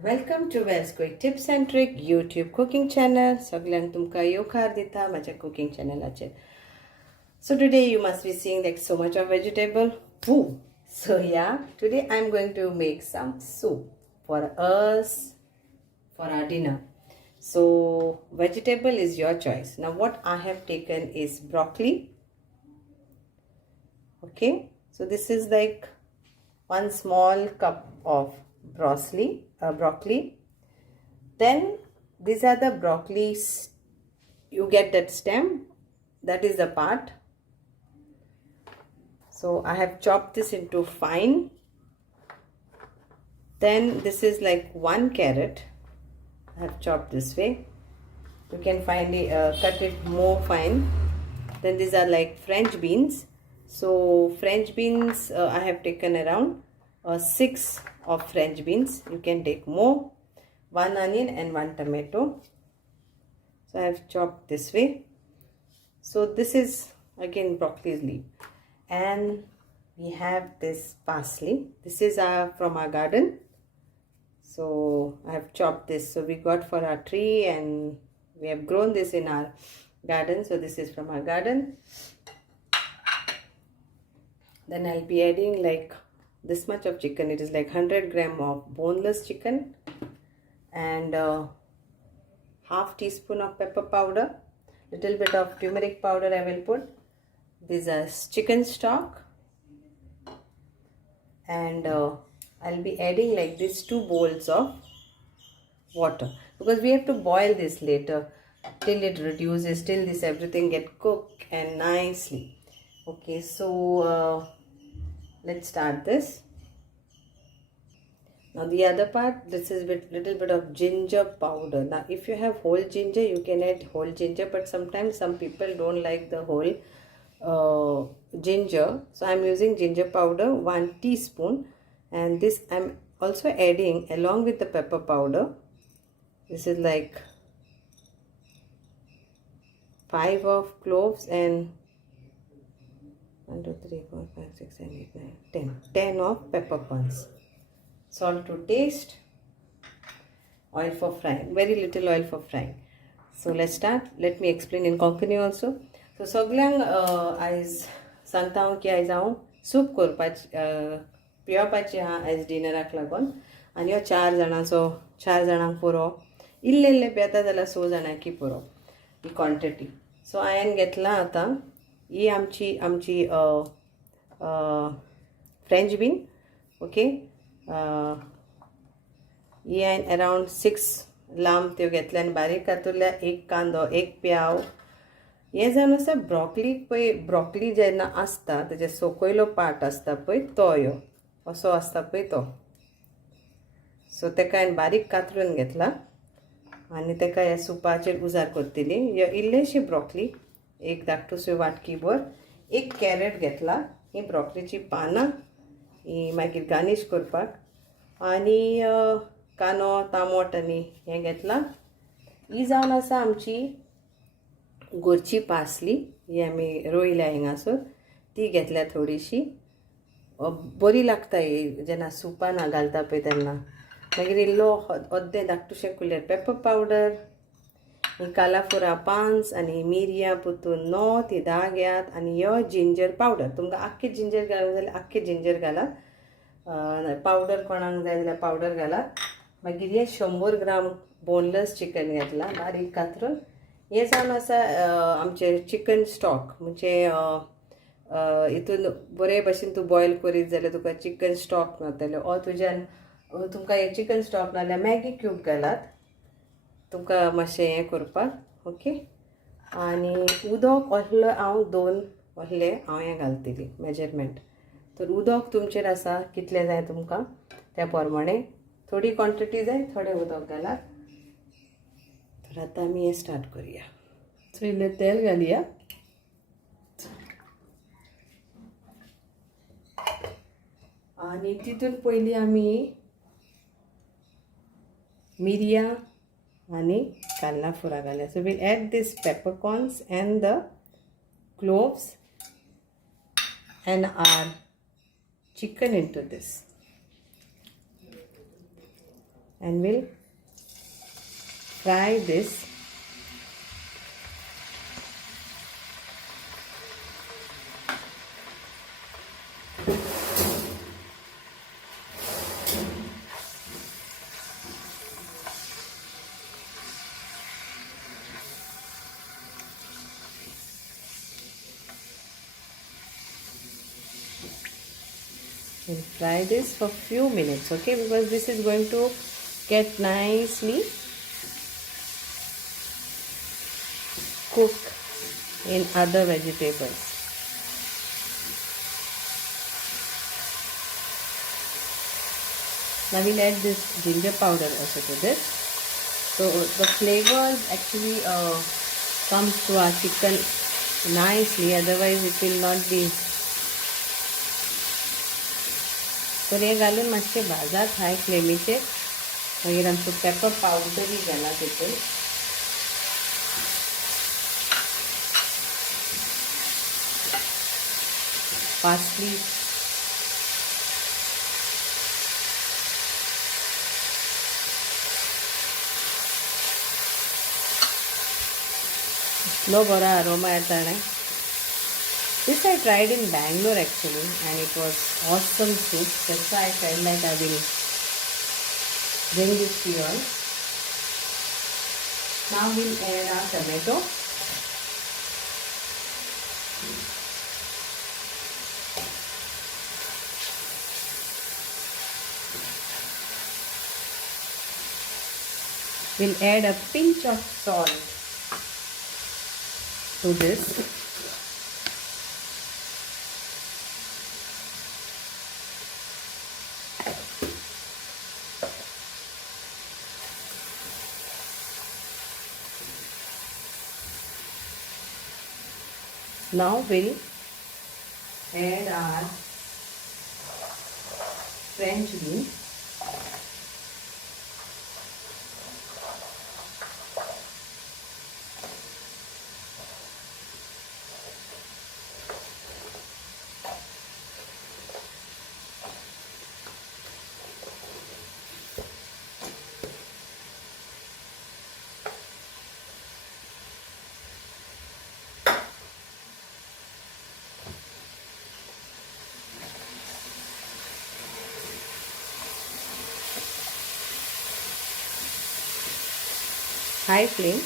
Welcome to Wells Quick Tips and Trick YouTube cooking channel. Soglank tumka yokhar dita maja cooking channel ache. So today you must be seeing like so much of vegetable. Woo! So yeah, today I'm going to make some soup for us for our dinner. So vegetable is your choice. Now what I have taken is broccoli. Okay, so this is like one small cup of broccoli. Then these are the broccolis. You get that stem, that is the part. So I have chopped this into fine. Then this is like one carrot. I have chopped this way. You can finally cut it more fine. Then these are like French beans. So French beans I have taken around 6 of French beans. You can take more. 1 onion and 1 tomato. So I have chopped this way. So this is again broccoli leaf. And we have this parsley. This is from our garden. So I have chopped this. So we got for our tree and we have grown this in our garden. So this is from our garden. Then I'll be adding like this much of chicken. It is like 100 gram of boneless chicken. And half teaspoon of pepper powder. Little bit of turmeric powder I will put. This is chicken stock. And I'll be adding like this 2 bowls of water. Because we have to boil this later. Till it reduces. Till this everything get cooked and nicely. Okay, so let's start this. Now the other part, this is with little bit of ginger powder. Now if you have whole ginger, you can add whole ginger, but sometimes some people don't like the whole ginger. So I'm using ginger powder 1 teaspoon, and this I'm also adding along with the pepper powder. This is like 5 of cloves and 1, 2, 3, 4, 5, 6, 7, 8, 9, 10. 10 of peppercorns. Salt to taste. Oil for frying. Very little oil for frying. So let's start. Let me explain in Konkani also. So soglang आज सांगता हांव की आयज हांव soup पिवपाची आहा आयज डिनराक लागून आनी हो 4 जाणांक पुरो इल्ले पेता जाल्यार 6 जाणांकी पुरो ही क्वॉन्टिटी. सो हांवें घेतला आतां ही आमची फ्रेंच बीन. ओके, ही हांवें अरावंड 6 लांब त्यो घेतल्या आनी बारीक कातुरल्या 1 कांदो 1 प्याव. हें जावन आसा ब्रॉकली जेन्ना आसता तेजे सकयलो पार्ट आसता पळय तो ह्यो असो आसता पळय तो. सो तेका हांवें बारीक कातरून घेतला आनी तेका ह्या सुपाचेर उजार करतली. ह्यो इल्लेशी ब्रॉकली 1 धाकटूसो वाटकी भर. 1 कॅरेट घेतला. ही ब्रॉकलीची पानां ही मागीर गार्निश करपाक. आनी कांदो तामोट आनी हें घेतलां. ही जावन आसा आमची गोरची पार्सली. ही आमी रोयल्या हिंगासर. ती घेतल्या थोडीशी. बरी लागता ही जेन्ना सुपान घालता पळय तेन्ना. मागीर इल्लो अर्दें धाकटुशें कुलेर पेपर पावडर. ही कालाफुरा पान्स आनी मिरयां पुतून 9 ते 10 घेयात. आनी ह्यो जिंजर पावडर. तुमकां आख्खे जिंजर घालूंक जाल्यार आख्खे जिंजर घालात. पावडर कोणाक जाय जाल्यार पावडर घालात. मागीर हे 100 ग्राम बोनलेस चिकन घेतला बारीक कातरून. हे जावन आसा आमचे चिकन स्टॉक. म्हणजे हितून बरे भशेन तूं बॉयल करीत जाल्यार तुका चिकन स्टॉक मेळटलो. ओ तुज्यान तुमकां हे चिकन स्टॉक नाजाल्यार मॅगी क्यूब घालात तुमकां मातशें हें करपाक. ओके, आनी उदक असलो हांव 2 असले हांव हें घालतली मेजरमेंट. तर उदक तुमचेर आसा कितलें जाय तुमकां त्या प्रमाणे. थोडी क्वॉन्टिटी जाय थोडें उदक घालात. तर आतां आमी हें स्टार्ट करुया. सो इल्लें तेल घालुया. आनी तितून पयलीं आमी मिरयां आनी कालाफुरा घालुया. So we'll add this peppercorns and the cloves and our chicken into this. and we'll fry this. We'll fry this for few minutes, okay, because this is going to get nicely cooked in other vegetables. Now we'll add this ginger powder also to this. So the flavors actually comes to our chicken nicely, otherwise it will not be. तर हे घालून मातशे भाजात हाय फ्लेमीचेर. मागीर आमचो paper पावडरय घाला तितून. Partially, इतलो बरो aroma येता न्हय. This I tried in Bangalore actually, and it was awesome soup. That's why I felt like I will bring this to you all. Now we'll add our tomato. We'll add a pinch of salt to this. Now we'll add our French bean. High flame.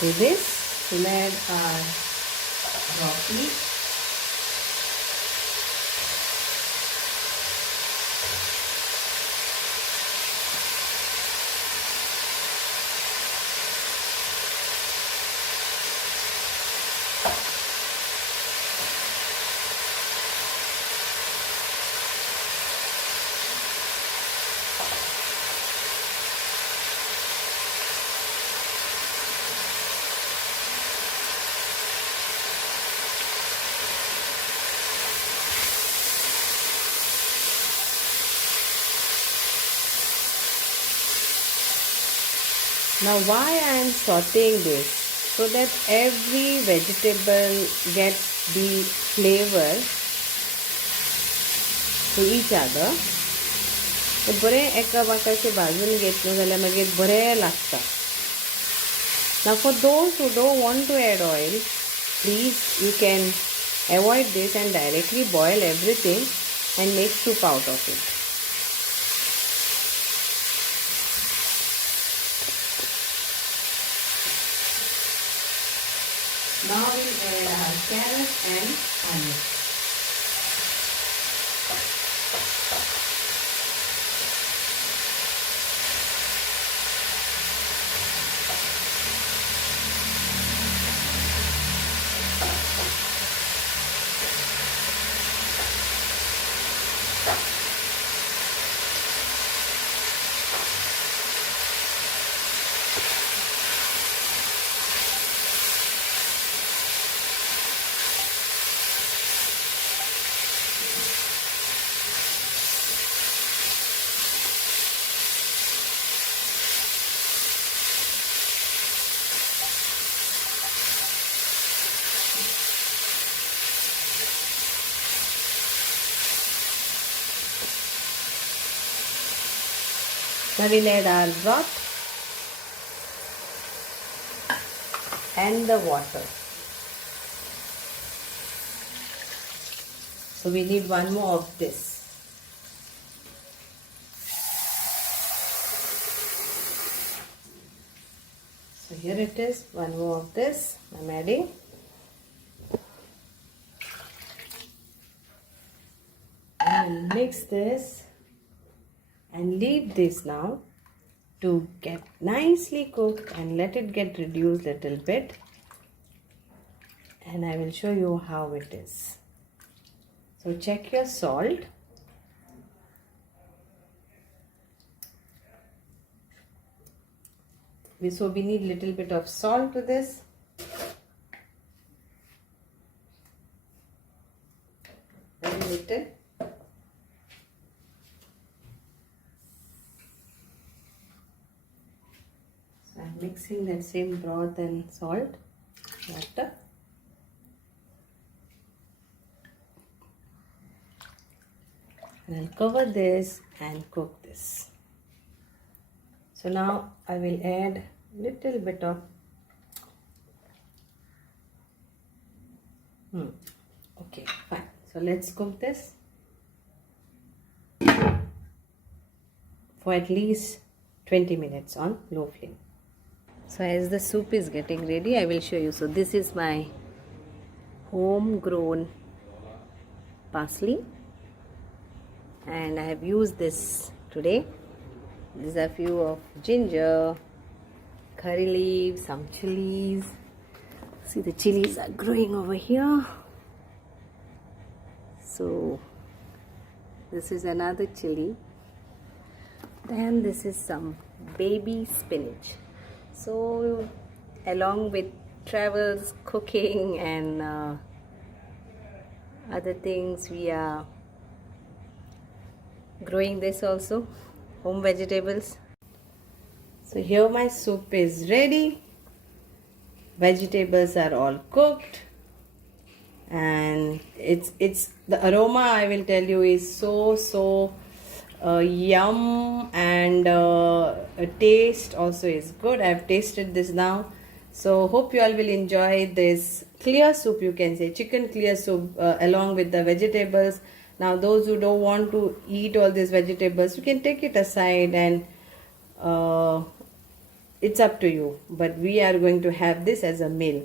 To this, we'll add our broccoli. Now why I am sauteing this? So that every vegetable gets the flavor to each other. बरे एकामेकाचे भाजून घेतले जाल्यार मागीर बरें लागता. Now for those who don't want to add oil, please you can avoid this and directly boil everything and make soup out of it. Now we'll add our carrot and onion. Now we'll add our broth and the water. So we need one more of this. So here it is, one more of this I'm adding. And mix this and leave this now to get nicely cooked and let it get reduced a little bit. And I will show you how it is. So check your salt. So we need little bit of salt to this. Very little. So I'm mixing that same broth and salt, water. And I'll cover this and cook this. So now I will add little bit of okay, fine. So let's cook this for at least 20 minutes on low flame. So as the soup is getting ready, I will show you. So this is my homegrown parsley, and I have used this today. These are few of ginger, curry leaves, some chilies. See, the chilies are growing over here. So this is another chili. Then this is some baby spinach. So along with travels, cooking and other things, we are growing this also, home vegetables. So here my soup is ready. Vegetables are all cooked, and it's the aroma, I will tell you, is so yum, and taste also is good. I've tasted this now. So hope you all will enjoy this clear soup, you can say chicken clear soup, along with the vegetables. Now those who don't want to eat all these vegetables, you can take it aside, and it's up to you, but we are going to have this as a meal.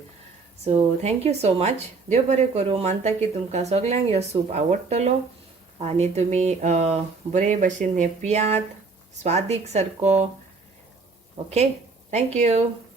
So thank you so much. देव बरें करूं. मानता की तुमकां सगळ्यांक ह्यो soup आवडटलो आनी तुमी बरे भशेन हे पियात, स्वादीक सारको. Okay, thank you.